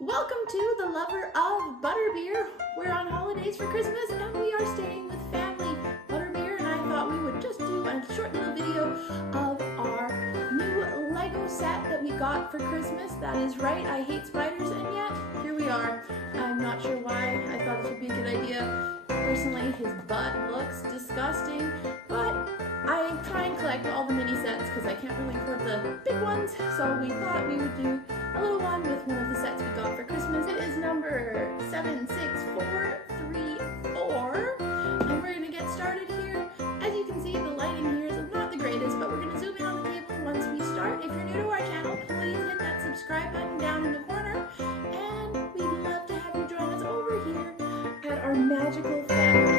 Welcome to The Lover of Butterbeer. We're on holidays for Christmas and we are staying with family. Butterbeer and I thought we would just do a short little video of our new Lego set that we got for Christmas. That is right, I hate spiders, and yet here we are. I'm not sure why I thought this would be a good idea. Personally, his butt looks disgusting, but I try and collect all the mini sets because I can't really afford the big ones, so we thought we would do a little one with one of the sets we got for Christmas. It is number 76434, and we're gonna get started here. As you can see, the lighting here is not the greatest, but we're gonna zoom in on the table once we start. If you're new to our channel, please hit that subscribe button down in the corner, and we'd love to have you join us over here at our magical family.